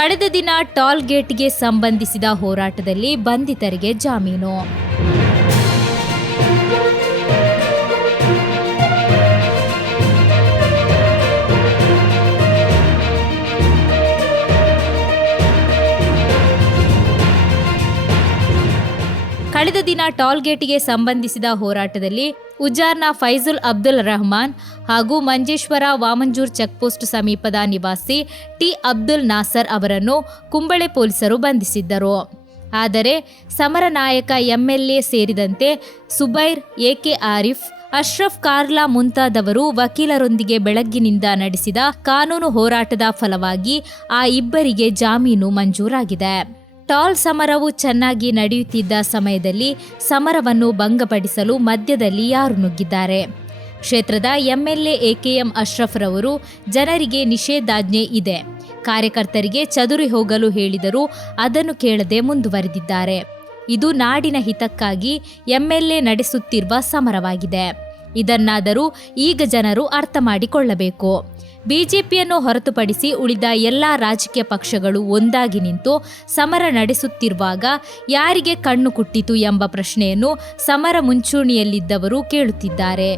ಕಳೆದ ದಿನ ಟೋಲ್ ಗೇಟ್ಗೆ ಸಂಬಂಧಿಸಿದ ಹೋರಾಟದಲ್ಲಿ ಬಂಧಿತರಿಗೆ ಜಾಮೀನು. ಕಳೆದ ದಿನ ಟೋಲ್ ಗೇಟ್ಗೆ ಸಂಬಂಧಿಸಿದ ಹೋರಾಟದಲ್ಲಿ ಉಜಾರ್ನ ಫೈಜುಲ್ ಅಬ್ದುಲ್ ರಹಮಾನ್ ಹಾಗೂ ಮಂಜೇಶ್ವರ ವಾಮಂಜೂರ್ ಚೆಕ್ಪೋಸ್ಟ್ ಸಮೀಪದ ನಿವಾಸಿ ಟಿ ಅಬ್ದುಲ್ ನಾಸರ್ ಅವರನ್ನು ಕುಂಬಳೆ ಪೊಲೀಸರು ಬಂಧಿಸಿದ್ದರು. ಆದರೆ ಸಮರ ನಾಯಕ ಎಂಎಲ್ಎ ಸೇರಿದಂತೆ ಸುಬೈರ್, ಎಕೆ ಆರಿಫ್, ಅಶ್ರಫ್ ಕಾರ್ಲಾ ಮುಂತಾದವರು ವಕೀಲರೊಂದಿಗೆ ಬೆಳಗ್ಗಿನಿಂದ ನಡೆಸಿದ ಕಾನೂನು ಹೋರಾಟದ ಫಲವಾಗಿ ಆ ಇಬ್ಬರಿಗೆ ಜಾಮೀನು ಮಂಜೂರಾಗಿದೆ. ಟೋಲ್ ಸಮರವು ಚೆನ್ನಾಗಿ ನಡೆಯುತ್ತಿದ್ದ ಸಮಯದಲ್ಲಿ ಸಮರವನ್ನು ಭಂಗಪಡಿಸಲು ಮಧ್ಯದಲ್ಲಿ ಯಾರು ನುಗ್ಗಿದ್ದಾರೆ? ಕ್ಷೇತ್ರದ ಎಂಎಲ್ಎ ಎಕೆಎಂ ಅಶ್ರಫ್ ರವರು ಜನರಿಗೆ ನಿಷೇಧಾಜ್ಞೆ ಇದೆ, ಕಾರ್ಯಕರ್ತರಿಗೆ ಚದುರಿ ಹೋಗಲು ಹೇಳಿದರೂ ಅದನ್ನು ಕೇಳದೆ ಮುಂದುವರೆದಿದ್ದಾರೆ. ಇದು ನಾಡಿನ ಹಿತಕ್ಕಾಗಿ ಎಂಎಲ್ಎ ನಡೆಸುತ್ತಿರುವ ಸಮರವಾಗಿದೆ. ಇದನ್ನಾದರೂ ಈಗ ಜನರು ಅರ್ಥ ಮಾಡಿಕೊಳ್ಳಬೇಕು. ಬಿಜೆಪಿಯನ್ನು ಹೊರತುಪಡಿಸಿ ಉಳಿದ ಎಲ್ಲ ರಾಜಕೀಯ ಪಕ್ಷಗಳು ಒಂದಾಗಿ ನಿಂತು ಸಮರ ನಡೆಸುತ್ತಿರುವಾಗ ಯಾರಿಗೆ ಕಣ್ಣು ಕುಟ್ಟಿತು ಎಂಬ ಪ್ರಶ್ನೆಯನ್ನು ಸಮರ ಮುಂಚೂಣಿಯಲ್ಲಿದ್ದವರು ಕೇಳುತ್ತಿದ್ದಾರೆ.